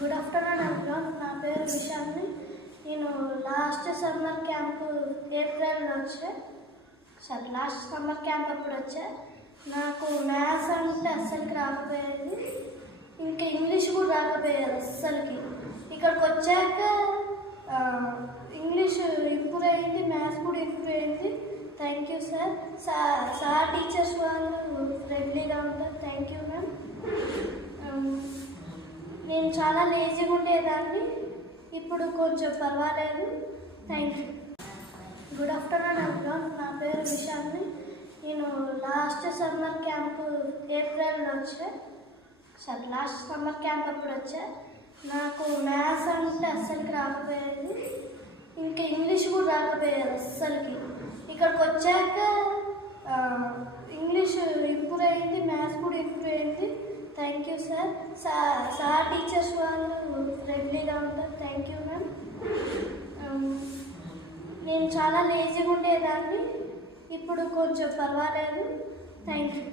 Good afternoon everyone. నా పేరు విశాల్ని. నేను లాస్ట్ సమ్మర్ క్యాంప్ అప్పుడు వచ్చా. నాకు మ్యాథ్స్ అంటే అస్సలకి రాకపోయేది, ఇంకా ఇంగ్లీష్ కూడా రాకపోయేది అస్సలకి. ఇక్కడికి వచ్చాక ఇంగ్లీష్ ఇంప్రూవ్ అయింది, మ్యాథ్స్ కూడా ఇంప్రూవ్ అయింది. Thank you sir. Sir teachers వాళ్ళు ఫ్రెండ్లీగా ఉంటారు. Thank you ma'am. నేను చాలా లేజీగా ఉండేదాన్ని, ఇప్పుడు కొంచెం పర్వాలేదు. Thank you. Good afternoon everyone. నా పేరు విశాల్ని. నేను లాస్ట్ సమ్మర్ క్యాంప్ అప్పుడు వచ్చా. నాకు మ్యాథ్స్ అంటే అస్సలకి రాకపోయేది, ఇంకా ఇంగ్లీష్ కూడా రాకపోయేది అస్సలకి. ఇక్కడికి వచ్చాక ఇంగ్లీష్ ఇంప్రూవ్ అయింది, మ్యాథ్స్ కూడా ఇంప్రూవ్ అయింది. Thank you sir. Sir teachers వాళ్ళు ఫ్రెండ్లీగా ఉంటారు. Thank you ma'am. నేను చాలా లేజీగా ఉండేదాన్ని, ఇప్పుడు కొంచెం పర్వాలేదు. Thank you.